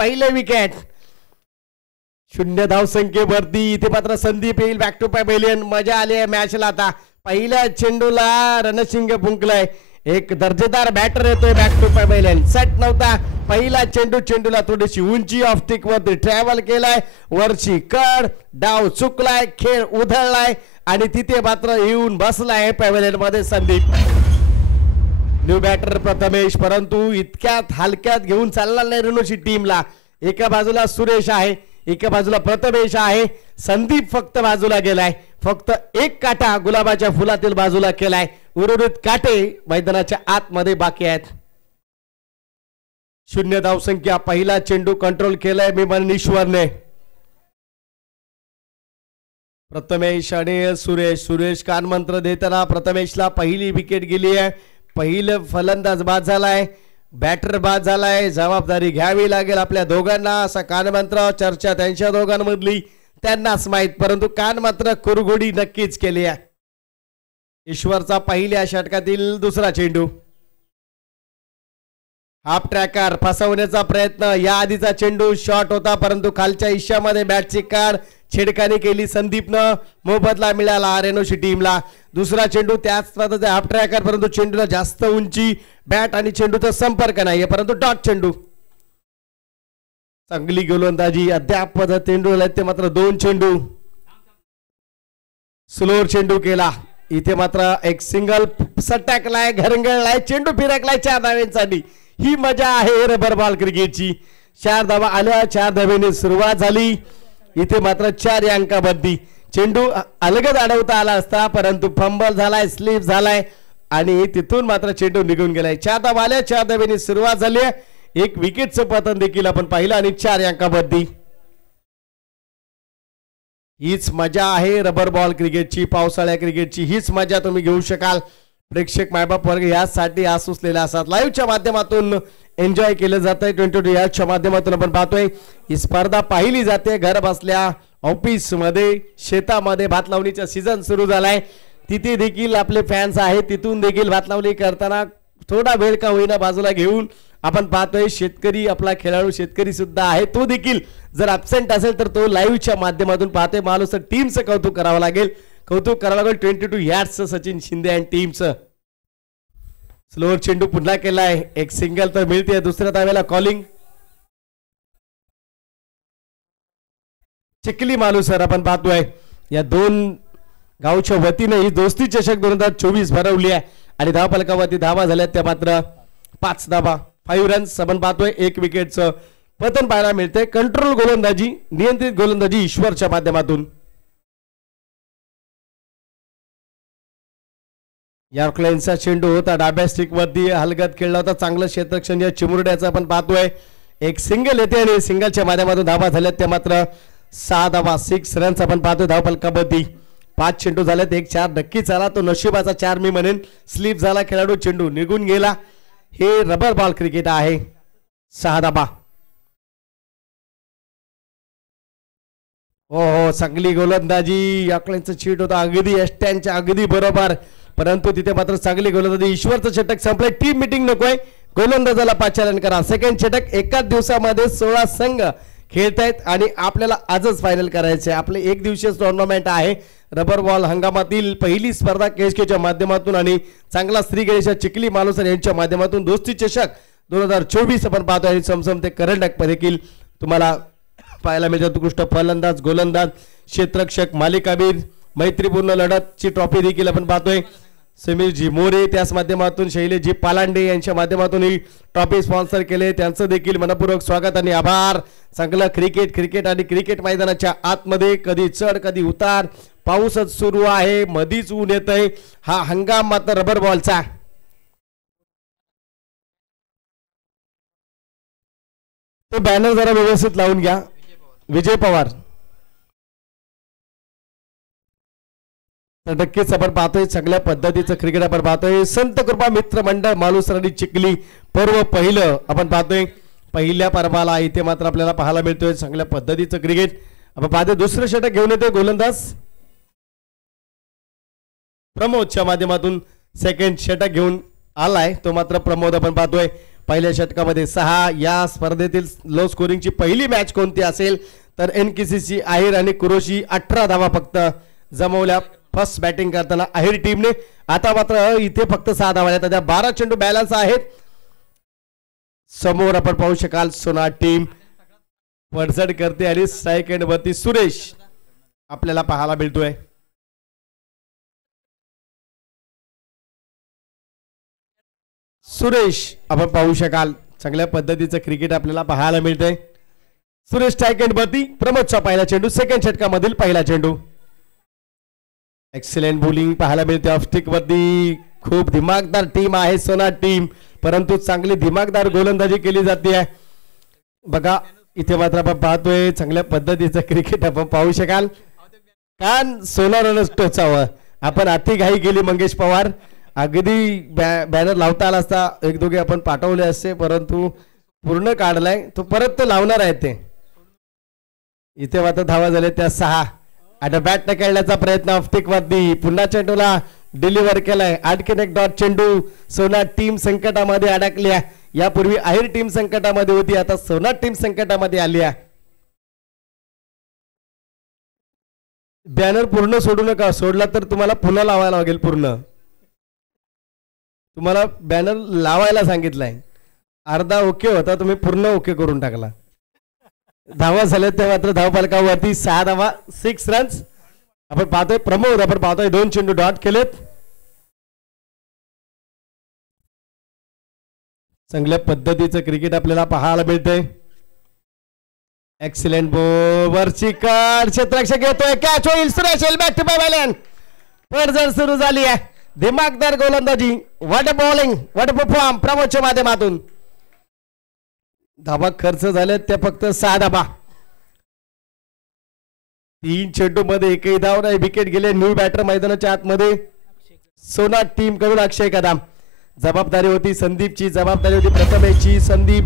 पहिले विकेट 0 धावसंख्येवरती इथे मात्र संदीप येईल बॅक टू पॅव्हिलियन मजा आली आहे मॅचला आता पहिल्या चेंडूला रणसिंग फुंकलाय एक दर्जेदार बॅटर येतोय बॅक टू पॅव्हिलियन सेट नव्हता पहिला चेंडूला थोडीशी उंची ऑफ स्टिक वरती ट्रॅव्हल केलाय वरची कड डाव चुकलाय खेळ उधळलाय आणि तिथे मात्र येऊन बसलाय पॅव्हिलियन मध्ये संदीप न्यू बॅटर प्रथमेश परंतु इतक्यात हलक्यात घेऊन चालणार नाही रणोची टीमला एका बाजूला सुरेश आहे एका बाजूला प्रथमेश आहे संदीप फक्त बाजूला गेलाय फक्त एक काटा गुलाबाच्या फुलातील बाजूला केलाय उर्वरित काटे मैदानाच्या आतमध्ये बाकी आहेत 0 धावसंख्या पहिला चेंडू कंट्रोल केलाय ईश्वरने प्रथमेश आणि सुरेश कानमंत्र देताना प्रथमेशला पहिली विकेट गेली आहे पहिलं फलंदाज बाद झालाय बॅटर बाद झालाय जबाबदारी घ्यावी लागेल आपल्या दोघांना असा कानमंत्र चर्चा त्यांच्या दोघांमधली त्यांनाच माहित परंतु कान मात्र कुरघोडी नक्कीच केली आहे ईश्वरचा पहिल्या षटकातील दुसरा चेंडू हाफ ट्रॅकर फसवण्याचा प्रयत्न या आधीचा चेंडू शॉट होता परंतु खालच्या हिश्श्यामध्ये बॅटची कार छेडखानी केली संदीपनं मोबदला मिळाला रेनोशी टीमला दुसरा चेंडू त्याच पद्धतीने हाफ ट्रॅकर परंतु चेंडूला जास्त उंची बॅट आणि चेंडूचा संपर्क नाहीये परंतु डॉट चेंडू चांगली गोलंदाजी अद्याप चेंडू ते मात्र 2 चेंडू स्लोअर चेंडू केला इथे मात्र एक सिंगल सटकलाय घरंगळलाय चेंडू फिरकलाय 4 धावांसाठी ही मजा आहे रबर बॉल क्रिकेटची 4 धावा आल्या 4 धावेने सुरुवात झाली इथे मात्र 4 अंकाबद्दी चेंडू अलगद अडवता आला असता परंतु फंबल झालाय स्लिप झालाय आणि तिथून मात्र चेंडू निघून गेलाय 4 धावा आल्या 4 धावेने सुरुवात झाली एक विकेटचं पतन देखील आपण पाहिलं आणि 4 अंकाबद्दी हीच मजा आहे रबर बॉल क्रिकेटची पावसाळ्या क्रिकेटची हीच मजा तुम्ही घेऊ शकाल प्रेक्षक मायबाप वर्ग यासाठी आसुसलेले असतात लाईव्हच्या माध्यमातून एन्जॉय केलं जात आहे 22 याच्या माध्यमातून आपण पाहतोय ही स्पर्धा पाहिली जाते घर बसल्या ऑफिस मध्ये शेतामध्ये भात लावणीचा सीझन सुरू झालाय तिथे देखील आपले फॅन्स आहेत तिथून देखील भात लावणी करताना थोडा वेळ का होईना बाजूला घेऊन आपण पाहतोय शेतकरी आपला खेळाडू शेतकरी सुद्धा आहे तो देखील जर ॲब्सेंट असेल तर तो लाईव्हच्या माध्यमातून पाहतोय मालूसर टीमचं कौतुक करावं लागेल 22 यार्ड्सचं सचिन शिंदे आणि टीमचं स्लोअर चेंडू पुन्हा केलाय एक सिंगल तर मिळते दुसऱ्या धावेला कॉलिंग चिखली मालूसर आपण पाहतोय या 2 गावच्या वतीने ही दोस्ती चषक 2024 भरवली आहे आणि धावफलकावरती धावा झाल्या त्या मात्र 5 धावा 5 रन्स आपण पाहतोय 1 विकेटचं पतन पाहायला मिळते कंट्रोल गोलंदाजी नियंत्रित गोलंदाजी ईश्वरच्या माध्यमातून यॉर्कलाइनचा चेंडू होता डाब्या स्टिक वरती हलगत खेळला होता चांगलं क्षेत्ररक्षण या चिमुरड्याचं आपण पाहतोय एक सिंगल येते आणि सिंगलच्या माध्यमातून धावा झाल्यात त्या मात्र 6 धावा 6 रन्स आपण पाहतोय धावफलकावरती 5 चेंडू झालेत 1 4 नक्कीच आला तो नशिबाचा 4 मी म्हणेन स्लिप झाला खेळाडू चेंडू निघून गेला हे रबर बॉल क्रिकेट आहे 6 धावा हो चांगली गोलंदाजी यॉर्कलाइनचं चीट होता अगदी एस्टॅनच्या अगदी बरोबर परंतु तिथे मात्र चांगली गोलंदाजी ईश्वरचं षटक संपलंय टीम मीटिंग नकोय गोलंदाजाला पाचारण करा सेकंड षटक एकाच दिवसामध्ये 16 संघ खेळतायत आणि आपल्याला आजच फायनल करायचे आपले एक दिवसीय टुर्नामेंट आहे रबर बॉल हंगामातील पहिली स्पर्धा केएसकेच्या माध्यमातून आणि चांगला श्री गणेश चिखली मालुसर यांच्या माध्यमातून दोस्ती चषक 2024 आपण पाहतो आणि समसम ते करंडक देखील तुम्हाला पाहायला मिळतात उत्कृष्ट फलंदाज गोलंदाज क्षेत्ररक्षक मालिकावीर मैत्रीपूर्ण लढतची ट्रॉफी देखील आपण पाहतोय समीरजी मोरे त्याच माध्यमातून शैलेशजी पालांडे यांच्या माध्यमातून ही ट्रॉफी स्पॉन्सर केले त्यांचं देखील मनपूर्वक स्वागत आणि आभार चांगलं क्रिकेट आणि क्रिकेट मैदानाच्या आतमध्ये कधी चढ कधी उतार पाऊसच सुरू आहे मधीच ऊन येतंय हा हंगाम मात्र रबर बॉलचा तो बॅनर जरा व्यवस्थित लावून घ्या विजय पवार तर नक्कीच आपण पाहतोय चांगल्या पद्धतीचं क्रिकेट आपण पाहतोय संत कृपा मित्र मंडळ मालुसर आणि चिखली पर्व पहिलं आपण पाहतोय पहिल्या पर्वाला इथे मात्र आपल्याला पाहायला मिळतोय चांगल्या पद्धतीचं क्रिकेट आपण पाहतोय दुसरं षटक घेऊन येतोय गोलंदाज प्रमोदच्या माध्यमातून सेकंड षटक घेऊन आलाय तो मात्र प्रमोद आपण पाहतोय पहिल्या षटकामध्ये 6. या स्पर्धेतील लो स्कोरिंगची पहिली मॅच कोणती असेल तर NKCC आहेर आणि कुरोशी 18 धावा फक्त जमवल्या फर्स्ट बॅटिंग करताना आहेर टीमने. आता मात्र इथे फक्त 6 धावा आहेत. त्या 12 चेंडू बॅलन्स आहेत. समोर आपण पाहू शकाल सोना टीम पडझड करते आणि स्ट्राईक एंड वरती सुरेश आपल्याला पाहायला मिळतोय. सुरेश आपण पाहू शकाल चांगल्या पद्धतीचं क्रिकेट आपल्याला पाहायला मिळतंय. सुरेश स्ट्राईक एंड वरती. प्रमोदचा पहिला चेंडू सेकंड षटकामधील पहिला चेंडू. एक्सलेंट बॉलिंग पाहायला मिळते ऑफ स्टिक वरती. खूप दिमागदार टीम आहे सोना टीम, परंतु चांगली दिमागदार गोलंदाजी केली जाते. बघा इथे मात्र आपण पाहतोय चांगल्या पद्धतीचं क्रिकेट आपण पाहू शकाल. कान सोना रनच टोचावं. आपण अति घाई केली मंगेश पवार. अगदी बॅनर लावता आला असता, एक दोघे आपण पाठवले असते, परंतु पूर्ण काढलाय तो. परत तो लावणार आहे ते. इथे मात्र धावा झाले त्या 6. आता बॅट न खेळण्याचा प्रयत्न ऑफ स्टिक वरती. पुन्हा चेंडूला डिलिव्हर केलाय. 8 डॉट चेंडू. सोना टीम संकटामध्ये अडकली. यापूर्वी आहेर टीम संकटामध्ये होती, आता सोना टीम संकटामध्ये आली. बॅनर पूर्ण सोडू नका. सोडला तर तुम्हाला पुन्हा लावायला लागेल. पूर्ण तुम्हाला बॅनर लावायला सांगितलंय. अर्धा ओके होता, तुम्ही पूर्ण ओके करून टाकला. धावा झाल्या ते मात्र धावफलकावरती 6 धावा 6 रन्स. आपण पाहतोय प्रमोद, आपण पाहतोय 2 चेंडू डॉट केलेत. चांगल्या पद्धतीचं क्रिकेट आपल्याला पाहायला मिळतंय. एक्सिलेंट वरची कार क्षेत्ररक्षक येतोय. कॅच होईल. Suresh back to pavilion. पडझड सुरू झाली आहे. दिमागदार गोलंदाजी. What a bowling, what a perform प्रमोदच्या माध्यमातून. धाबा खर्च झाले ते फक्त 6 धाबा. 3 चेंडू मध्ये एकही धाव नाही. विकेट गेले. न्यू बॅटर मैदानाच्या आतमध्ये. सोना टीम कडून अक्षय कदम. जबाबदारी होती संदीपची, जबाबदारी होती प्रथमेशची. संदीप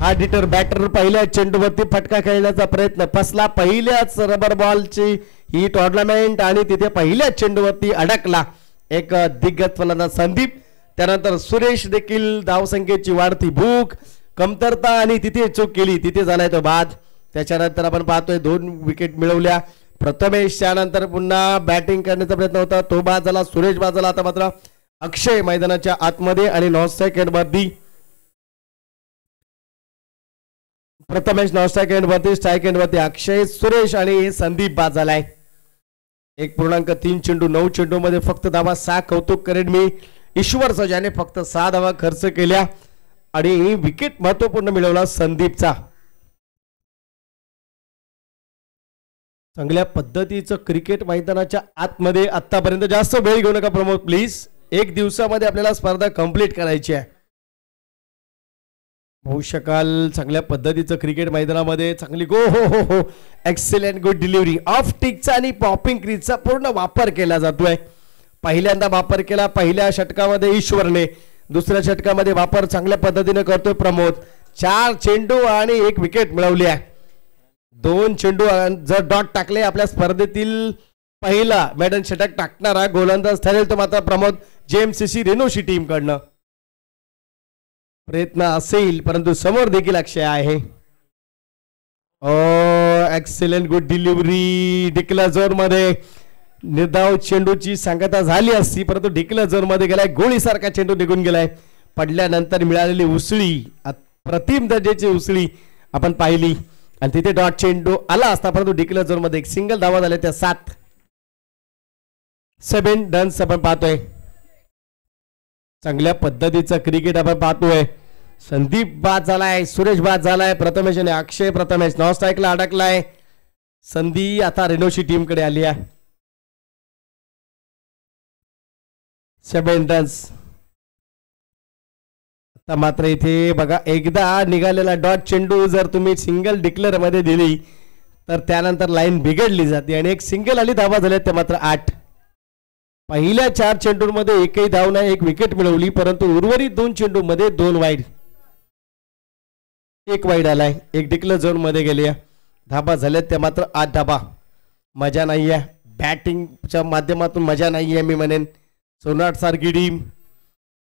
हा डिटर बॅटर. पहिल्या चेंडूवरती फटका खेळण्याचा प्रयत्न फसला. पहिल्याच रबर बॉलची ही टुर्नामेंट आणि तिथे पहिल्या चेंडूवरती अडकला एक दिग्गज फलंदाज संदीप. त्यानंतर सुरेश देखील धावसंख्येची वाढती भूक, कमतरता आणि तिथे चूक केली, तिथे झालाय तो बाद. त्याच्यानंतर आपण पाहतोय 2 विकेट मिळवल्या प्रथमेश. त्यानंतर पुन्हा बॅटिंग करण्याचा प्रयत्न होता, तो बाद झाला. सुरेश बाद झाला. आता मात्र अक्षय मैदानाच्या आतमध्ये आणि नॉन स्ट्राईक एंड वरती. प्रथमेश नॉन स्ट्राईक एंड वरती. स्ट्राईक एंड वरती अक्षय, सुरेश आणि संदीप बाद झालाय. 1.3 चेंडू 9 चेंडू मध्ये फक्त धावा 6. कौतुक करेन मी ईश्वर सजाने फक्त 6 धावा खर्च केल्या आणि विकेट महत्वपूर्ण मिळवला संदीपचा. चांगल्या पद्धतीचं क्रिकेट मैदानाच्या आतमध्ये. आतापर्यंत जास्त वेळ घेऊ नका प्रमोद प्लीज. 1 दिवसामध्ये आपल्याला स्पर्धा कंप्लीट करायची आहे. होऊ शकाल चांगल्या पद्धतीचं क्रिकेट मैदानामध्ये. चांगली गो हो हो हो एक्सेलेंट गुड डिलिव्हरी. ऑफ टिकचा आणि पॉपिंग क्रीजचा पूर्ण वापर केला जातोय. पहिल्यांदा वापर केला पहिल्या षटकामध्ये ईश्वरने. दुसऱ्या षटकामध्ये वापर चांगल्या पद्धतीने करतोय प्रमोद. 4 चेंडू आणि 1 विकेट मिळवली आहे. 2 चेंडू जर डॉट टाकले आपल्या स्पर्धेतील पहिला मेडन षटक टाकणारा गोलंदाज ठरेल तो मात्र प्रमोद. JMCC रेनोशी टीम कडनं प्रयत्न असेल, परंतु समोर देखील अक्षय आहे. Excellent good delivery. Declare zone मध्ये निर्धाव चेंडूची सांगता झाली असती, परंतु डिक्लेअर झोन मध्ये गेलाय. गोळीसारखा चेंडू निघून गेलाय. पडल्यानंतर मिळालेली उसळी, प्रतिम दर्जाची उसळी आपण पाहिली आणि तिथे डॉट चेंडू आला असता, परंतु डिक्लेअर झोन मध्ये एक सिंगल धावा झाल्या त्या 7 रन्स आपण पाहतोय. चांगल्या पद्धतीचं क्रिकेट आपण पाहतोय. संदीप बाद झालाय, सुरेश बाद झालाय, प्रथमेश आणि अक्षय. प्रथमेश नॉन स्ट्राईकला अडकलाय. संधी आता रेनोशी टीम कडे आली आहे. 7 रन्स. आता मात्र इथे बघा एकदा निघालेला डॉट चेंडू जर तुम्ही सिंगल डिक्लेअर मध्ये दिली तर त्यानंतर लाईन बिघडली जाते आणि एक सिंगल आली. धावा झाल्या त्या मात्र 8. पहिल्या 4 चेंडूंमध्ये एकही धाव नाही, 1 विकेट मिळवली, परंतु उर्वरित 2 चेंडू मध्ये 2 वाईड. 1 वाईड आलाय. 1 डिक्लेअर झोन मध्ये गेले. धाबा झाल्यात त्या मात्र 8 धाबा. मजा नाहीये बॅटिंगच्या माध्यमातून, मजा नाहीये मी म्हणेन. सोनाट सारखी टीम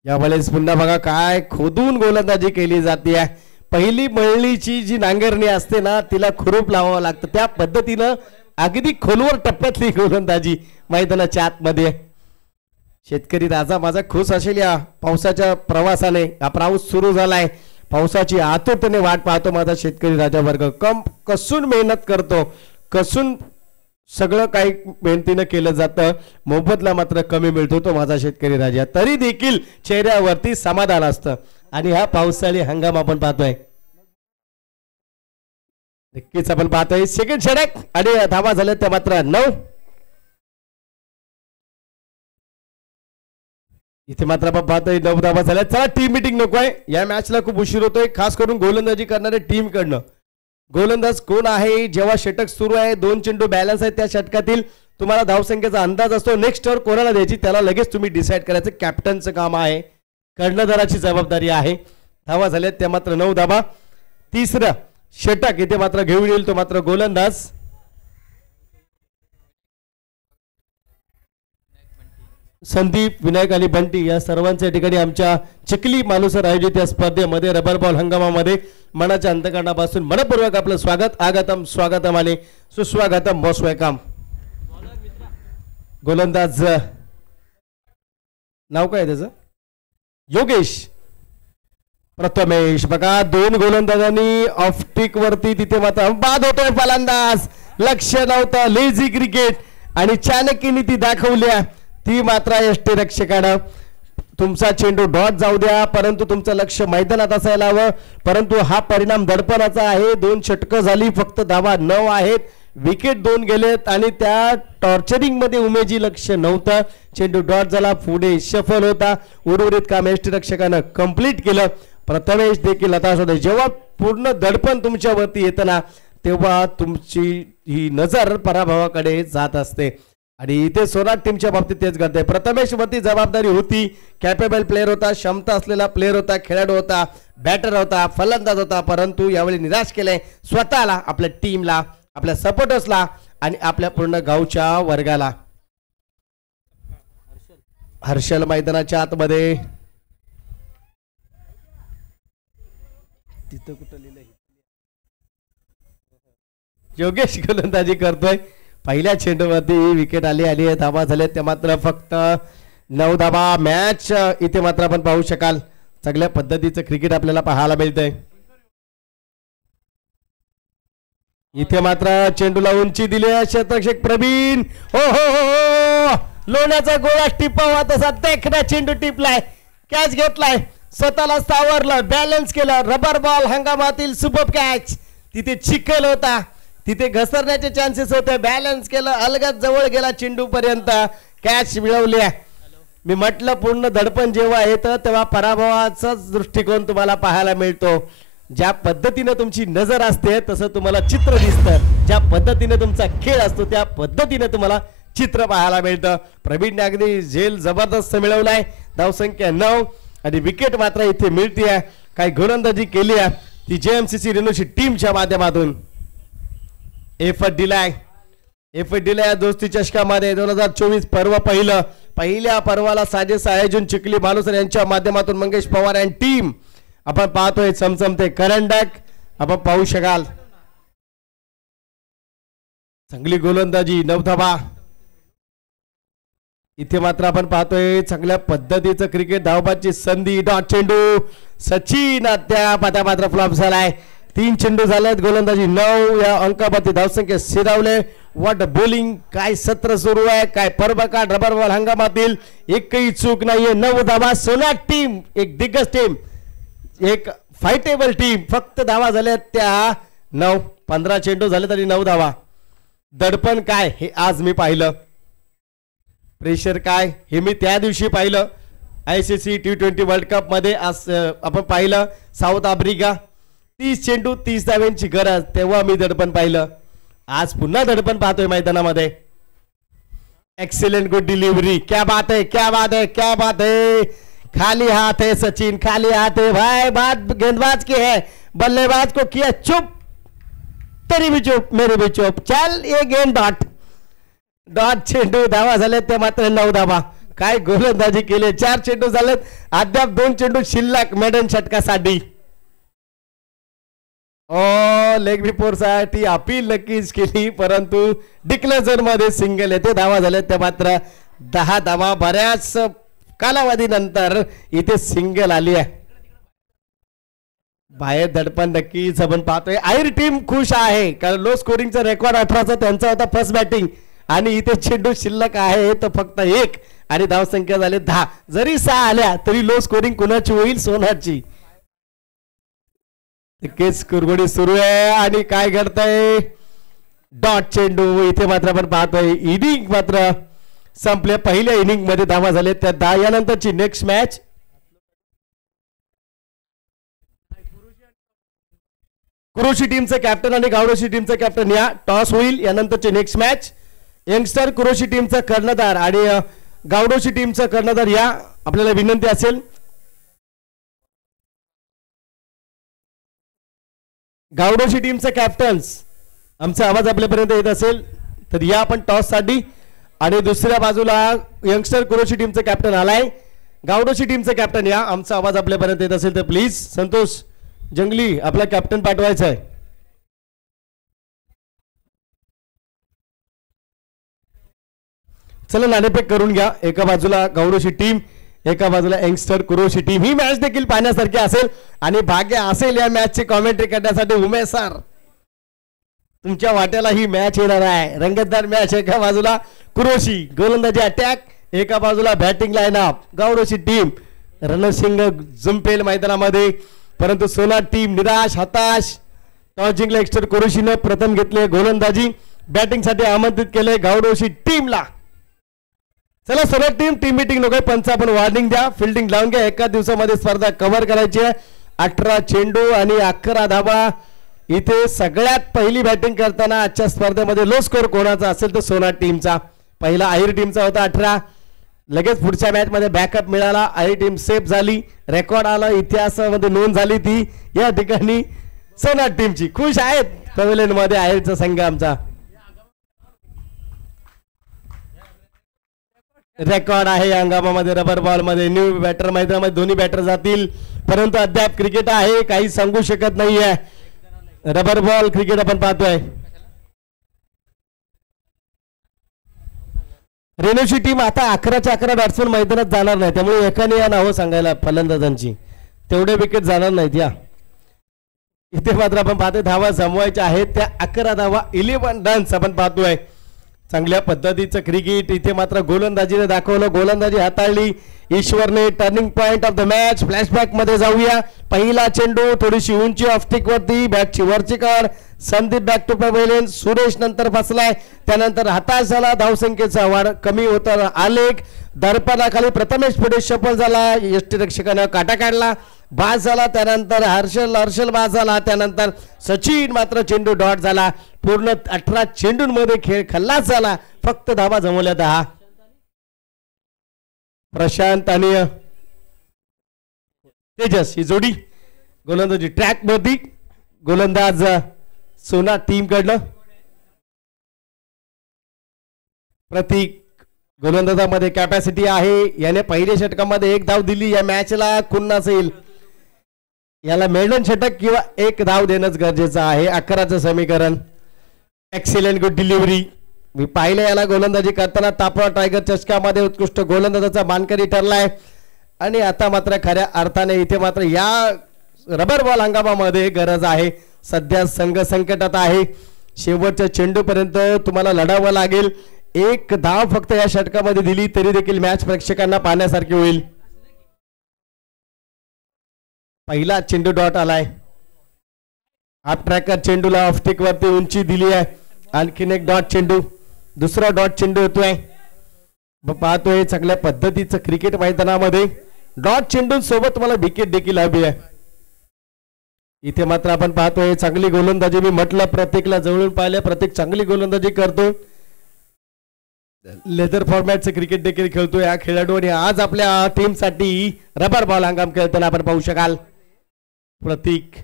यावेळेस पुन्हा बघा काय खोदून गोलंदाजी केली जाते. पहिली मळलीची जी नांगरणी असते ना तिला खुरूप लावावं लागतं, त्या पद्धतीनं अगदी खोलवर टप्प्यातली गोलंदाजी मैदानाच्या आतमध्ये. शेतकरी राजा माझा खुश असेल या पावसाच्या प्रवासाने. हा पाऊस सुरू झालाय, पावसाची आतुरतेने वाट पाहतो माझा शेतकरी राजा वर्ग. कसून मेहनत करतो, कसून सगळं काही मेहनतीनं केलं जातं, मोबदला मात्र कमी मिळतो तो माझा शेतकरी राजा. तरी देखील चेहऱ्यावरती समाधान असतं. आणि हा पावसाळी हंगाम आपण पाहतोय, नक्कीच आपण पाहतोय. सेकंड षटक आणि धावा झाल्या त्या मात्र 9. इथे मात्र आपण पाहतोय 9 धावा झाल्या. चला टीम मीटिंग नकोय, या मॅचला खूप उशीर होतोय, खास करून गोलंदाजी करणाऱ्या टीम कडनं. गोलंदाज कोण आहे, जेव्हा षटक सुरू आहे 2 चेंडू बॅलन्स आहे, त्या षटकातील तुम्हाला धावसंख्येचा अंदाज असतो. नेक्स्ट ओव्हर कोणाला द्यायची त्याला लगेच तुम्ही डिसाईड करायचं. कॅप्टनचं काम आहे, कर्णधाराची जबाबदारी आहे. धावा झाल्यात त्या मात्र 9 धावा. तिसरं षटक इथे मात्र घेऊन येईल तो मात्र गोलंदाज संदीप, विनायक आणि बंटी या सर्वांच्या ठिकाणी आमच्या चिखली मालुसर आयोजित या स्पर्धेमध्ये रबर बॉल हंगामामध्ये मनाच्या अंतकरणापासून मनपूर्वक आपलं स्वागत. आगतम स्वागतम आणि सुस्वागतम, मोस्ट वेलकम. गोलंदाज नाव काय त्याचं, योगेश. प्रथमेश बघा 2 गोलंदाजांनी ऑफटिक वरती तिथे मात्र बाद होतोय फलंदाज. लक्ष नव्हतं, लेझी क्रिकेट आणि चाणक्यनी ती दाखवल्या. ती मात्र यष्टीरक्षकानं तुमचा चेंडू डॉट जाऊ द्या, परंतु तुमचं लक्ष मैदानात असायला हवं. परंतु हा परिणाम दडपणाचा आहे. 2 षटकं झाली, फक्त धावा 9 आहेत, विकेट 2 गेलेत आणि त्या टॉर्चरिंग मध्ये उमेजी लक्ष नव्हतं. चेंडू डॉट झाला, पुढे शफल होता. उर्वरित काम यष्टीरक्षकानं कंप्लीट केलं. प्रथमेश देखील हताश होते. जेव्हा पूर्ण दडपण तुमच्यावरती येतं ना तेव्हा तुमची ही नजर पराभवाकडे जात असते. आणि इथे सोनार टीमच्या बाबतीत तेच घडतंय. प्रथमेश वरती जबाबदारी होती, कॅपेबल प्लेअर होता, क्षमता असलेला प्लेअर होता, खेळाडू होता, बॅटर होता, फलंदाज होता. परंतु यावेळी निराश केलंय स्वतःला, आपल्या टीमला, आपल्या सपोर्टर्सला आणि आपल्या पूर्ण गावच्या वर्गाला. हर्षल मैदानाच्या आतमध्ये तिथं कुठं लिहिलंय, योगेश गोलंदाजी करतोय. पहिल्या चेंडूवरती विकेट आली आहे. धावा झाल्या त्या मात्र फक्त 9 धावा. मॅच इथे मात्र आपण पाहू शकाल चांगल्या पद्धतीचं क्रिकेट आपल्याला पाहायला मिळतंय. इथे मात्र चेंडूला उंची दिली आहे क्षेत्ररक्षक प्रवीण. हो हो हो, लोण्याचा गोळा टिपावा तसा देखना चेंडू टिपलाय, कॅच घेतलाय, स्वतःला सावरलं, बॅलन्स केलं. रबर बॉल हंगामातील सुपर कॅच. तिथे चिखल होता, तिथे घसरण्याचे चान्सेस होते, बॅलन्स केलं, अलगद जवळ गेला चेंडू पर्यंत, कॅच मिळवली. मी म्हटलं पूर्ण दडपण जेव्हा येतं तेव्हा पराभवाचाच दृष्टिकोन तुम्हाला पाहायला मिळतो. ज्या पद्धतीने तुमची नजर असते तसं तुम्हाला चित्र दिसतं, ज्या पद्धतीने तुमचा खेळ असतो त्या पद्धतीने तुम्हाला चित्र पाहायला मिळतं. प्रवीण अगदी झेल जबरदस्त मिळवलाय. धावसंख्या 9 आणि विकेट मात्र इथे मिळते. काही गोलंदाजी केली आहे ती JMCC रेणूची टीमच्या माध्यमातून. एफर्ट दिलाय दोस्ती चषकामध्ये 2024 पर्व पहिलं. पहिल्या पर्वाला साजेस आयोजन चिखली मालुसर यांच्या माध्यमातून मंगेश पवार आणि टीम आपण पाहतोय. चमचमते करंडक आपण पाहू शकाल. चांगली गोलंदाजी 9 धावा. इथे मात्र आपण पाहतोय चांगल्या पद्धतीचं क्रिकेट. धावबाची संधी, डॉट चेंडू, सचिन अद्याप मात्र फ्लॉप झालाय. 3 चेंडू झालेत, गोलंदाजी 9. या अंकावरती धावसंख्या सिरावले. व्हॉट बॉलिंग, काय सत्र सुरू आहे, काय पर्वकाळ रबर बॉल हंगामातील एकही चूक नाहीये. 9 धावा. सोनार टीम एक दिग्गज टीम, एक फायटेबल टीम. फक्त धावा झाल्यात त्या 9. 15 चेंडू झाले तरी 9 धावा. दडपण काय हे आज मी पाहिलं, प्रेशर काय हे मी त्या दिवशी पाहिलं. ICC T20 वर्ल्ड कप मध्ये आज आपण पाहिलं साऊथ आफ्रिका 30 चेंडू 30 धाव्यांची गरज, तेव्हा मी दडपण पाहिलं. आज पुन्हा दडपण पाहतोय मैदानामध्ये. एक्सेलेंट गुड डिलीवरी, क्या बात है, क्या बात है, क्या बात है. खाली हाथ है सचिन, खाली हाथ है भाई. बात गेंदबाज की है, बल्लेबाज को किया चुप, तेरी भी चुप, मेरी भी चुप. चल ये गेंद डॉट चेंडू. धावा झाले ते मात्र 9 धावा. काय गोलंदाजी केली. 4 चेंडू झालेत, अद्याप 2 चेंडू शिल्लक मेडन षटकासाठी. लेग बिफोर साठी अपील नक्कीच केली, परंतु डिक्लेजर मध्ये सिंगल येते. धावा झाल्या त्या मात्र 10 धावा. बऱ्याच कालावधीनंतर इथे सिंगल आली आहे. बाहेर दडपण नक्कीच आपण पाहतोय. आयर टीम खुश आहे कारण लो स्कोरिंगचा रेकॉर्ड 18चा त्यांचा होता फर्स्ट बॅटिंग, आणि इथे चेंडू शिल्लक आहे तर फक्त 1 आणि धावसंख्या झाली 10. जरी 6 आल्या तरी लो स्कोरिंग कुणाची होईल? सोनाची. केस कुरगोडी सुरू आहे आणि काय घडतंय? डॉट चेंडू. इथे मात्र आपण पाहतोय इनिंग मात्र संपले. पहिल्या इनिंग मध्ये धावा झाले त्या 10. यानंतरची नेक्स्ट मॅच कुरोशी टीमचं कॅप्टन आणि गावडोशी टीमचं कॅप्टन या टॉस होईल. यानंतरची नेक्स्ट मॅच यंगस्टर कुरोशी टीमचा कर्णधार आणि गावडोशी टीमचा कर्णधार या. आपल्याला विनंती असेल गावडोशी टीमचे कॅप्टन्स, आमचा आवाज आपल्यापर्यंत येत असेल तर या आपण टॉस साठी. आणि दुसऱ्या बाजूला यंगस्टर कुरोशी टीमचे कॅप्टन आलाय. गावडोशी टीमचे कॅप्टन या. आमचा आवाज आपल्यापर्यंत येत असेल तर प्लीज संतोष जंगली आपला कॅप्टन पाठवायचा आहे. चला नाणेफेक करून घ्या. एका बाजूला गावडोशी टीम, एका बाजूला यंगस्टर कुरोशी टीम. ही मॅच देखील पाहण्यासारखी असेल आणि भाग्य असेल या मॅचची कॉमेंट्री करण्यासाठी उमेश सर तुमच्या वाट्याला ही मॅच येणार आहे. रंगतदार मॅच. एका बाजूला कुरोशी गोलंदाजी अटॅक, एका बाजूला बॅटिंग लाईनअप गावडोशी टीम. रणसिंग जुंपेल मैदानामध्ये, परंतु सोना टीम निराश हताश. टॉस जिंकला यंगस्टर कुरोशीनं, प्रथम घेतले गोलंदाजी. बॅटिंग साठी आमंत्रित केले गावडोशी टीमला. चला सोना टीम मीटिंग नको, पंच आपण वॉर्निंग द्या, फिल्डिंग लावून घ्या. एका दिवसामध्ये स्पर्धा कव्हर करायची आहे. 18 चेंडू आणि 11 धावा. इथे सगळ्यात पहिली बॅटिंग करताना आजच्या स्पर्धेमध्ये लो स्कोर कोणाचा असेल तर सोना टीमचा. पहिला आयर टीमचा होता 18. लगेच पुढच्या मॅच मध्ये बॅकअप मिळाला. आयर टीम सेफ झाली. रेकॉर्ड आला, इतिहासामध्ये नोंद झाली ती या ठिकाणी सोना टीमची. खुश आहेत पवेलियन मध्ये आयरचा संघ आमचा. रेकॉर्ड आहे हंगामामध्ये. रबर बॉल मध्ये न्यू बॅटर मैदानामध्ये दोन्ही बॅटर जातील, परंतु अद्याप क्रिकेट आहे, काही सांगू शकत नाहीये. रबर बॉल क्रिकेट आपण पाहतोय. रेणूची टीम आता 11च्या 11 बॅट्समन मैदानात जाणार नाही, त्यामुळे एकाने या नावं सांगायला फलंदाजांची तेवढे विकेट जाणार नाहीत. या इथे मात्र आपण पाहतोय धावा जमवायच्या आहेत त्या 11 धावा. 11 रन्स आपण पाहतोय. चांगल्या पद्धतीचं क्रिकेट. इथे मात्र गोलंदाजीने दाखवलं, गोलंदाजी हाताळली ईश्वरने. Turning point of the match. Flashback मध्ये जाऊया. पहिला चेंडू थोडीशी उंची ऑफ स्टिक वरती, बॅटची वरची कड. Sandeep back to pavilion. Suresh नंतर फसलाय, त्यानंतर हताश झाला. धावसंख्येचा वाढ कमी होता. आलेख दर्पणाखाली प्रथमेश पुढे सफल झाला. यष्टीरक्षकाने काटा काढला, बाद झाला. त्यानंतर हर्षल बाद झाला. त्यानंतर सचिन मात्र चेंडू डॉट झाला. पूर्ण 18 चेंडूंमध्ये खेळ खल्लास झाला. फक्त धावा जमवल्या 10. प्रशांत आणि तेजस ही जोडी गोलंदाजी ट्रॅक मध्ये. गोलंदाज सोना टीम कडनं प्रतीक गोलंदाजामध्ये कॅपॅसिटी आहे. याने पहिल्या षटकामध्ये 1 धाव दिली. या मॅचला कुण नसेल, याला मेडन षटक किंवा 1 धाव देणंच गरजेचं आहे. 11चं समीकरण. Excellent good delivery. मी पाहिलं याला गोलंदाजी करताना. तापवा टायगर चषकामध्ये उत्कृष्ट गोलंदाजाचा मानकरी ठरलाय. आणि आता मात्र खऱ्या अर्थाने इथे मात्र या रबर बॉल हंगामामध्ये गरज आहे. सध्या संघ संकटात आहे. शेवटच्या चेंडूपर्यंत तुम्हाला लढावं लागेल. 1 धाव फक्त या षटकामध्ये दिली तरी देखील मॅच प्रेक्षकांना पाहण्यासारखी होईल. पहिला चेंडू डॉट आलाय. हाफ ट्रॅकर चेंडूला ऑफ स्टिक वरती उंची दिली आहे. आणखीन एक डॉट चेंडू, दुसरा डॉट चेंडू येतोय. पाहतोय चांगल्या पद्धतीचं क्रिकेट मैदानामध्ये डॉट चेंडू सोबत तुम्हाला विकेट देखील हवी आहे. इथे मात्र आपण पाहतोय चांगली गोलंदाजी. मी म्हटलं प्रत्येकला जवळून पाहिलं, प्रत्येक चांगली गोलंदाजी करतो. लेदर फॉर्मॅटचं क्रिकेट देखील खेळतोय हा खेळाडू. आणि आज आपल्या टीमसाठी रबर बॉल हंगाम खेळताना आपण पाहू शकाल. प्रतीक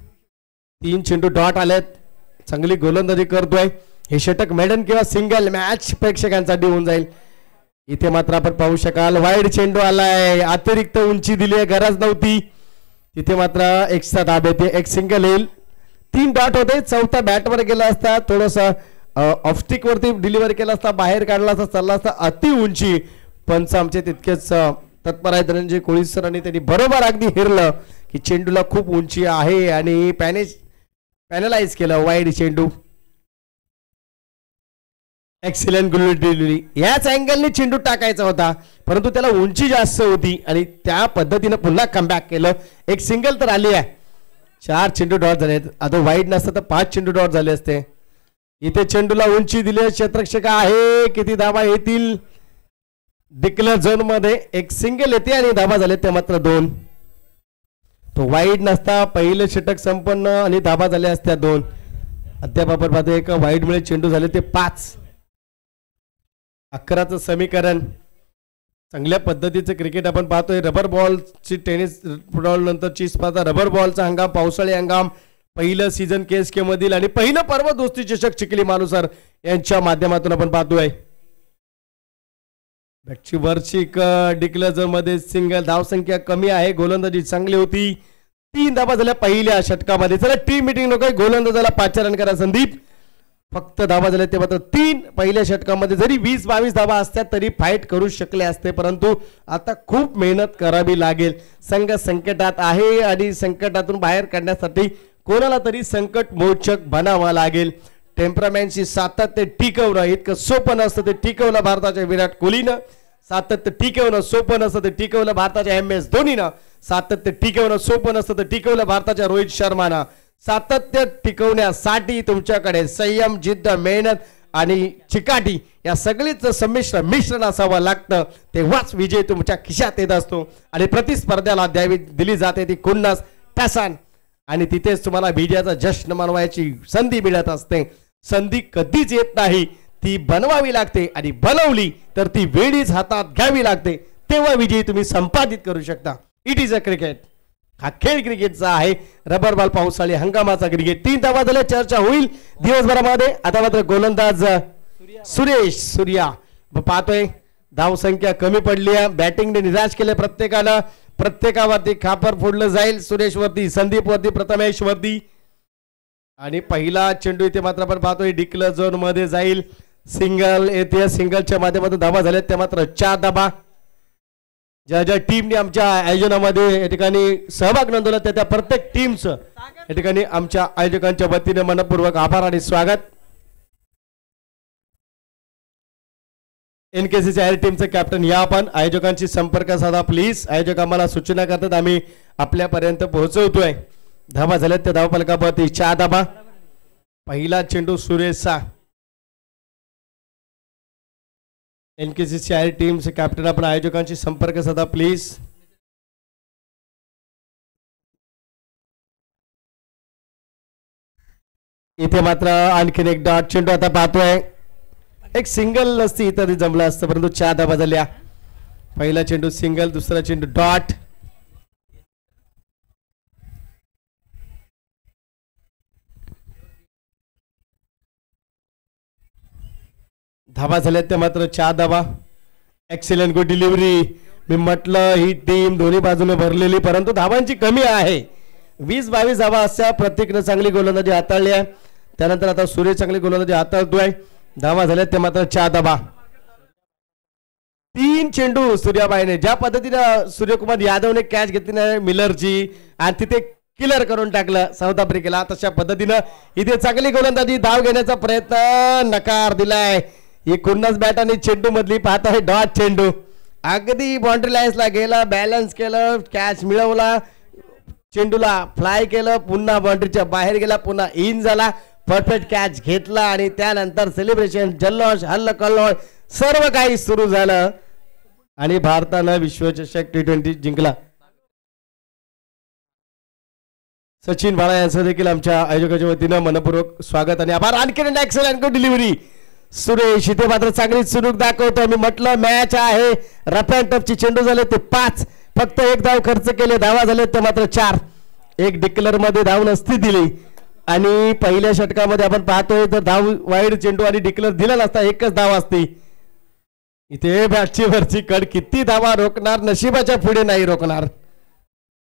3 चेंडू डॉट आलेत. चांगली गोलंदाजी करतोय. हे षटक मेडन किंवा सिंगल मॅच प्रेक्षकांसाठी होऊन जाईल. इथे मात्र आपण पाहू शकाल वाईड चेंडू आलाय, अतिरिक्त उंची दिली आहे, गरज नव्हती. तिथे मात्र एक्स्ट्रा दाब येते, एक सिंगल येईल. 3 डॉट होते, चौथा बॅटवर गेला असता, थोडस ऑफस्टिक वरती डिलिव्हरी केला असता, बाहेर काढला असता, चालला असता, अति उंची. पंच आमचे तितकेच तत्पर आहेत धनंजय कोळी सर आणि त्यांनी बरोबर अगदी हिरलं की चेंडूला खूप उंची आहे आणि पॅनलाइज केलं वाईड चेंडू. Excellent good delivery. याच अँगलने चेंडू टाकायचा होता परंतु त्याला उंची जास्त होती आणि त्या पद्धतीने पुन्हा कमबॅक केलं. एक सिंगल तर आली आहे, 4 चेंडू डॉट झाले. आता वाईड नसतं तर 5 चेंडू डॉट झाले असते. इथे चेंडूला उंची दिली, क्षेत्ररक्षक आहे, किती धाबा येतील. डिक्लेअर झोन मध्ये एक सिंगल येते आणि धाबा झाले ते मात्र 2. तो वाईड नसता पहिले षटक संपन्न आणि धाबा झाले असत्या 2. अद्याप आपण पाहतो एका वाईड मुळे चेंडू झाले ते 5. 11चं समीकरण. चांगल्या पद्धतीचं क्रिकेट आपण पाहतोय. रबर बॉलची टेनिस फुटबॉल नंतरची स्पर्धा, रबर बॉलचा हंगाम, पावसाळी हंगाम, पहिलं सीझन KSK मधील आणि पहिलं पर्व दोस्ती चषक चिखली मालुसर यांच्या माध्यमातून आपण पाहतोय. बॅटची वरची डिक्लेअर झोन मध्ये सिंगल. धावसंख्या कमी आहे, गोलंदाजी चांगली होती. 3 धाबा झाल्या पहिल्या षटकामध्ये. चला टीम मीटिंग नको, गोलंदाजाला 5 रन करा संदीप. फक्त धाबा झाले ते मात्र 3 पहिल्या षटकामध्ये. जरी 20-22 धाबा असत्या तरी फाईट करू शकले असते परंतु आता खूप मेहनत करावी लागेल. संघ संकटात आहे आणि संकटातून बाहेर काढण्यासाठी कोणाला तरी संकट मोचक बनावा लागेल. टेम्परामेंटची सातत्य टिकवणं इतकं सोपं नसतं, ते टिकवलं भारताच्या विराट कोहलीनं. सातत्य टिकवणं सोपं नसतं, ते टिकवलं भारताच्या MS धोनीनं. सातत्य टिकवणं सोपं नसतं, ते टिकवलं भारताच्या रोहित शर्मानं. सातत्य टिकवण्यासाठी तुमच्याकडे संयम, जिद्द, मेहनत आणि चिकाटी या सगळीच संमिश्र मिश्रण असावं लागतं. तेव्हाच विजय तुमच्या खिशात येत असतो आणि प्रतिस्पर्ध्याला दिली जाते ती खुन्नस, टॅसन आणि तिथेच तुम्हाला विजयाचा जश्न मनवायची संधी मिळत असते. संधी कधीच येत नाही, ती बनवावी लागते आणि बनवली तर ती वेळीच हातात घ्यावी लागते. तेव्हा विजयी तुम्ही संपादित करू शकता. It is a cricket. हा खेळ क्रिकेटचा आहे, रबर बॉल पावसाळी हंगामाचा क्रिकेट. 3 धावा झाल्या, चर्चा होईल दिवसभरामध्ये. आता मात्र गोलंदाज सुरेश सूर्या पाहतोय धावसंख्या कमी पडली आहे, बॅटिंगने निराश केले प्रत्येकाला. प्रत्येकावरती खापर फोडलं जाईल. सुरेश वरती, संदीप वरती, प्रथमेश वरती आणि पहिला चेंडू इथे मात्र आपण पाहतोय डिक्लेअर झोन मध्ये जाईल. सिंगल येते, सिंगलच्या माध्यमातून धावा झाल्या त्या मात्र 4 धाबा. ज्या ज्या टीमने आमच्या आयोजनामध्ये या ठिकाणी सहभाग नोंदवला त्या प्रत्येक टीमचं या ठिकाणी आमच्या आयोजकांच्या वतीने मनपूर्वक आभार आणि स्वागत. NKCC टीमचं कॅप्टन या आपण आयोजकांशी संपर्क साधा प्लीज. आयोजक आम्हाला सूचना करतात, आम्ही आपल्यापर्यंत पोहोचवतोय. धाबा झाल्यात त्या धावफलकावरती 4 धाबा. पहिला चेंडू सुरेशचा. NKCC टीमचे कॅप्टन आपण आयोजकांशी संपर्क साधा प्लीज. इथे मात्र आणखीन एक डॉट चेंडू आता पाहतोय. एक सिंगल नसती तरी जमलं असतं परंतु 4 धाबा झाल्या. पहिला चेंडू सिंगल, दुसरा चेंडू डॉट. धाबा झाल्यात त्या मात्र 4 धाबा. Excellent good delivery. मी म्हटलं ही टीम दोन्ही बाजूने भरलेली परंतु धावांची कमी आहे. 20-22 धावा असल्या प्रत्येकनं चांगली गोलंदाजी हाताळली आहे. त्यानंतर आता सुरेश चांगली गोलंदाजी हाताळतोय. धावा झाल्यात त्या मात्र 4 धाबा. 3 चेंडू सूर्याबाईने ज्या पद्धतीने सूर्यकुमार यादवने कॅच घेतली नाही मिलरची आणि तिथे किलर करून टाकलं साऊथ आफ्रिकेला, तशा पद्धतीनं इथे चांगली गोलंदाजी धाव घेण्याचा प्रयत्न नकार दिलाय. ही खुन्नस बॅट आणि चेंडू मधली पाहताय डॉट चेंडू. अगदी बाउंड्री लाईन्सला गेला, बॅलन्स केलं, कॅच मिळवला, चेंडूला फ्लाय केलं, पुन्हा बाउंड्रीच्या बाहेर गेला, पुन्हा इन झाला, परफेक्ट कॅच घेतला आणि त्यानंतर सेलिब्रेशन, जल्लोष, हल्लकल्लोळ सर्व काही सुरू झालं आणि भारतानं विश्वचषक T20 जिंकला. सचिन भाळा यांचं देखील आमच्या आयोजकाच्या वतीनं मनपूर्वक स्वागत आणि आभार. आणखी एक्सलेंट डिलिव्हरी. सुरेश इथे मात्र चांगली चुरूक दाखवतो. मी म्हटलं मॅच आहे, रफ अँड टफची चेंडू झाले ते 5. फक्त 1 धाव खर्च केले, धावा झाले ते मात्र 4. एक डिक्लेअर मध्ये धाव नसती दिली आणि पहिल्या षटकामध्ये आपण पाहतोय तर धाव वाईड चेंडू आणि डिक्लेअर दिला नसता, एकच धाव असती. इथे बॅटची वरची कड किती धावा रोखणार, नशिबाच्या पुढे नाही रोखणार.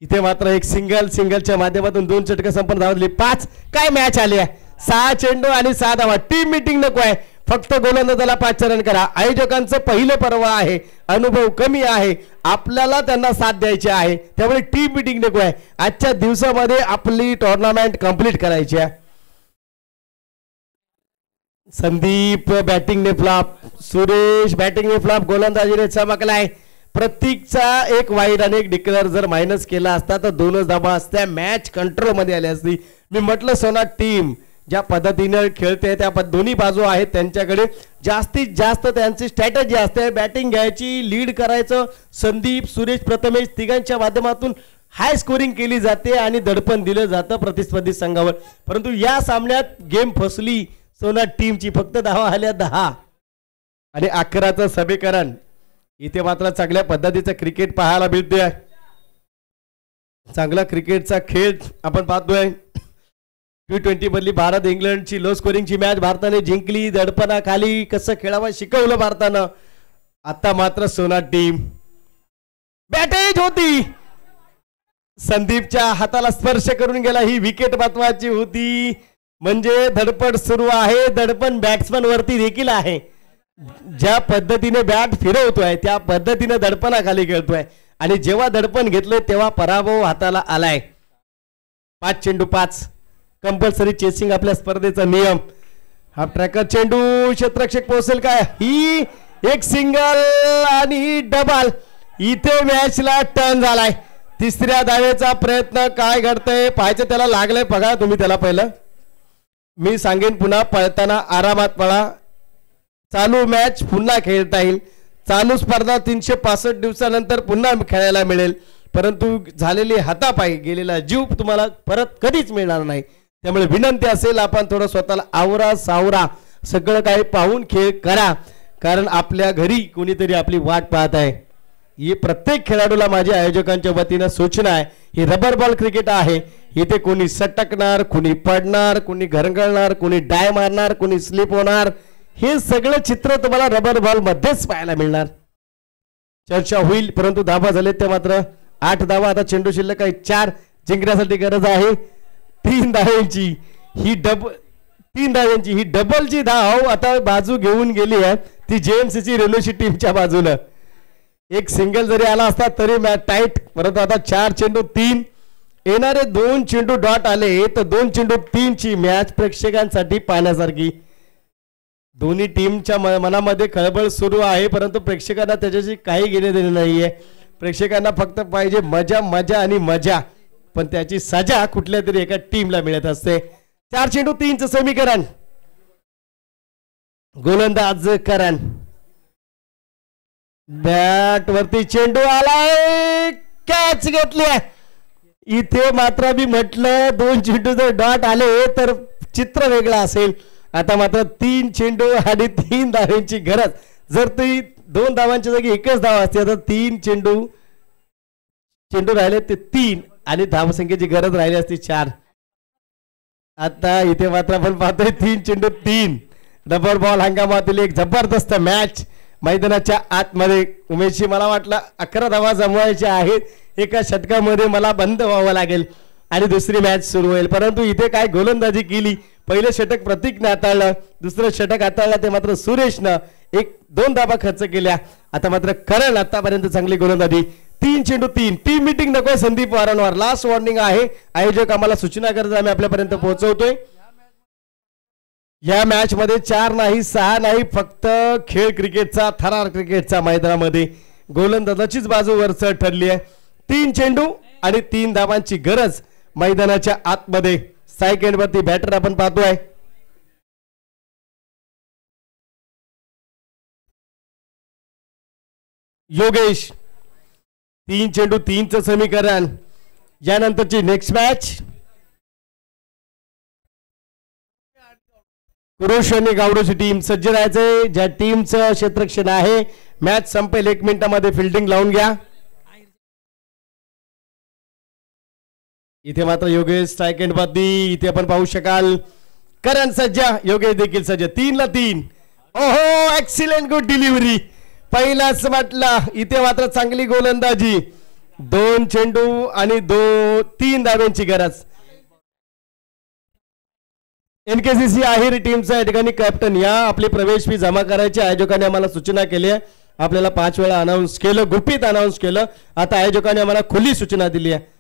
इथे मात्र एक सिंगलच्या माध्यमातून 2 षटक संपन्न धावा दिली. 5 काय मॅच आली आहे. 6 चेंडू आणि 6 धावा. टीम मीटिंग नको आहे, फक्त गोलंदाजाला 5 रन करा. आयोजकांचं पहिलं पर्व आहे, अनुभव कमी आहे, आपल्याला त्यांना साथ द्यायची आहे, त्यामुळे टीम मीटिंग नको आहे. आजच्या दिवसामध्ये आपली टुर्नामेंट कंप्लीट करायची आहे. संदीप बॅटिंगने फ्लॉप, सुरेश बॅटिंगने फ्लॉप, गोलंदाजीने चमकलाय. प्रतीकचा एक वाईड आणि एक डिक्लेअर जर मायनस केला असता तर 2च धावा असत्या, मॅच कंट्रोल मध्ये आली असती. मी म्हटलं सोना टीम ज्या पद्धतीने खेळते त्या दोन्ही बाजू आहेत त्यांच्याकडे जास्तीत जास्त त्यांची स्ट्रॅटेजी असते. बॅटिंग घ्यायची, लीड करायचं. संदीप सुरेश प्रथमेश तिघांच्या माध्यमातून हाय स्कोरिंग केली जाते आणि दडपण दिलं जातं प्रतिस्पर्धी संघावर. परंतु या सामन्यात गेम फसली सोना टीमची. फक्त धावा आल्या 10 आणि 11चं समीकरण. इथे मात्र चांगल्या पद्धतीचं क्रिकेट पाहायला मिळतोय. चांगला क्रिकेटचा खेळ आपण पाहतोय. T20 मधली भारत इंग्लंडची लो स्कोरिंगची मॅच भारताने जिंकली. दडपणाखाली कसं खेळावं शिकवलं भारतानं. आता मात्र सोना टीम बॅटेज होती, संदीपच्या हाताला स्पर्श करून गेला. ही विकेट महत्वाची होती, म्हणजे धडपड सुरू आहे. धडपण बॅट्समन वरती देखील आहे. ज्या पद्धतीने बॅट फिरवतोय त्या पद्धतीने दडपणाखाली खेळतोय आणि जेव्हा दडपण घेतलं तेव्हा पराभव हाताला आलाय. 5 चेंडू 5 कंपल्सरी चेसिंग आपल्या स्पर्धेचा नियम. हा ट्रॅकर चेंडू क्षेत्ररक्षक पोहोचेल काय. ही एक सिंगल आणि ही डबल. इथे मॅचला टर्न झालाय. 3ऱ्या धावेचा प्रयत्न. काय घडतंय पाहायचं, त्याला लागलंय. बघा तुम्ही त्याला. पहिलं मी सांगेन पुन्हा, पळताना आरामात पळा. चालू मॅच पुन्हा खेळता येईल. चालू स्पर्धा 365 दिवसानंतर पुन्हा खेळायला मिळेल, परंतु झालेली हातापायी गेलेला जीव तुम्हाला परत कधीच मिळणार नाही. त्यामुळे विनंती असेल आपण थोडं स्वतःला आवरा सावरा, सगळं काही पाहून खेळ करा, कारण आपल्या घरी कोणीतरी आपली वाट पाहत आहे. ही प्रत्येक खेळाडूला माझ्या आयोजकांच्या वतीनं सूचना आहे. ही रबर बॉल क्रिकेट आहे. इथे कोणी सटकणार, कोणी पडणार, कोणी घरंगळणार, कोणी डाय मारणार, कोणी स्लिप होणार, हे सगळं चित्र तुम्हाला रबर बॉल मध्येच पाहायला मिळणार. चर्चा होईल, परंतु धावा झाले ते मात्र 8 धावा. आता चेंडू शिल्लक आहे 4. जिंकण्यासाठी गरज आहे 3 धाव्यांची. ही 3 धाव्यांची ही डबलची धाव आता बाजू घेऊन गेली आहे ती जेएमसीची रेल्वेची टीमच्या बाजूला. एक सिंगल जरी आला असता तरी मॅच टाईट. परंतु आता 4 चेंडू 3. येणारे 2 चेंडू डॉट आले तर 2 चेंडू 3 ची मॅच प्रेक्षकांसाठी पाहण्यासारखी. दोन्ही टीमच्या मनामध्ये खळबळ सुरू आहे, परंतु प्रेक्षकांना त्याच्याशी काही घेणे देणे नाहीये. प्रेक्षकांना फक्त पाहिजे मजा मजा आणि मजा, पण त्याची सजा कुठल्या तरी एका टीमला मिळत असते. 4 चेंडू 3 चं समीकरण. गोलंदाज करण, बॅट वरती चेंडू आलाय, कॅच घेतली. इथे मात्र मी म्हटलं 2 चेंडू जर डॉट आले तर चित्र वेगळं असेल. आता मात्र 3 चेंडू आणि 3 धावांची गरज. जर ती 2 धावांच्या जागी एकच धाव असते, आता 3 चेंडू राहिले ते 3 आणि धावसंख्येची गरज राहिली असती 4. आता इथे मात्र आपण पाहतोय 3 चेंडू 3. रबर बॉल हंगामातील एक जबरदस्त मॅच मैदानाच्या आतमध्ये. उमेशजी मला वाटलं 11 धावा जमवायच्या आहेत. एका षटकामध्ये मला बंद व्हावं लागेल आणि दुसरी मॅच सुरू होईल, परंतु इथे काय गोलंदाजी केली. पहिलं षटक प्रतीकने हाताळलं, दुसरं षटक हाताळलं ते मात्र सुरेशनं 1-2 धावा खर्च केल्या. आता मात्र करण आतापर्यंत चांगली गोलंदाजी. 3 चेंडू 3. टीम मीटिंग नकोय संदीप वारंवार. लास्ट वॉर्निंग आहे. आयोजक आम्हाला सूचना करतात, आम्ही आपल्यापर्यंत पोहोचवतोय. या मॅच मध्ये 4 नाही 6 नाही, फक्त खेळ क्रिकेटचा, थरार क्रिकेटचा मैदानामध्ये गोलंदाजाचीच बाजू वरचढ ठरली आहे. 3 चेंडू आणि 3 धावांची गरज मैदानाच्या आतमध्ये. स्ट्राईक एंड वरती बॅटर आपण पाहतोय. योगेश. 3 चेंडू 3 चं समीकरण. यानंतरची नेक्स्ट मॅच कुरुश आणि गावडोची टीम सज्ज राहायचे. ज्या टीमचं क्षेत्ररक्षण आहे, मॅच संपेल 1 मिनिटामध्ये. फिल्डिंग लावून घ्या. इथे मात्र योगेश स्ट्राईक एंड वरती. इथे आपण पाहू शकाल करण सज्ज, योगेश देखील सज्ज. 3 ला 3. ओहो, एक्सिलेंट गुड डिलिव्हरी. पहिलाच म्हटलं इथे मात्र चांगली गोलंदाजी 2 चेंडू आणि 3 धाब्यांची गरज एनकेसीसी आहिर टीमचा या ठिकाणी कॅप्टन या आपली प्रवेश फी जमा करायची आयोजकांनी आम्हाला सूचना केली आहे आपल्याला 5 वेळा अनाउन्स केलं गुपित अनाउन्स केलं आता आयोजकांनी आम्हाला खुली सूचना दिली आहे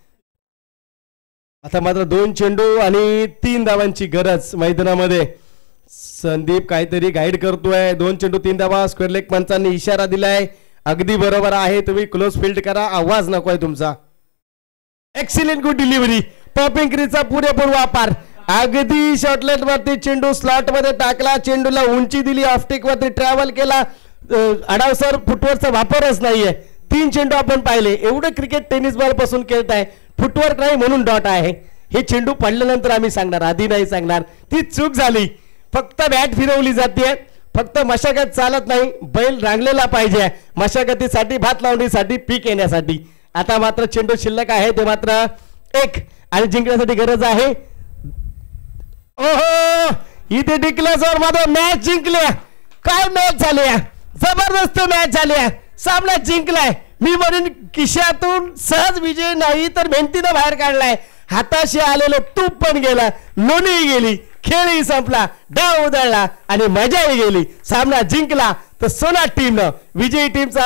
आता मात्र 2 चेंडू आणि 3 धावांची गरज मैदानामध्ये संदीप काहीतरी गाईड करतोय 2 चेंडू 3 धावा स्क्वेअर लेग पंचांनी इशारा दिलाय अगदी बरोबर आहे तुम्ही क्लोज फील्ड करा आवाज नकोय तुमचा एक्सिलेंट गुड डिलिव्हरी पॉपिंग क्रीजचा पुरेपूर वापर अगदी शॉर्टलेट वरती चेंडू स्लॉट मध्ये टाकला चेंडूला उंची दिली ऑफटिक वरती ट्रॅव्हल केला अडावसर फुटवर्कचा वापरच नाहीये 3 चेंडू आपण पाहिले एवढं क्रिकेट टेनिस बॉल पासून खेळत आहे फुटवर्क नाही म्हणून डॉट आहे हे चेंडू पडल्यानंतर आम्ही सांगणार आधी नाही सांगणार ती चूक झाली फक्त बॅट फिरवली जाते फक्त मशागत चालत नाही बैल रांगलेला पाहिजे मशागतीसाठी भात लावणीसाठी पीक येण्यासाठी आता मात्र चेंडू शिल्लक आहे ते मात्र 1 आणि जिंकण्यासाठी गरज आहे ओहो इथे डिक्लेअर मात्र मॅच जिंकल्या काय मॅच झाली जबरदस्त मॅच झाली सामना जिंकलाय मी म्हणून खिशातून सहज विजय नाही तर मेहनतीनं बाहेर काढलाय हाताशी आलेलं तूप पण गेला लोणीही गेली खेळही संपला डाव उधळला आणि मजाही गेली सामना जिंकला तर सोना टीमनं विजयी टीमचा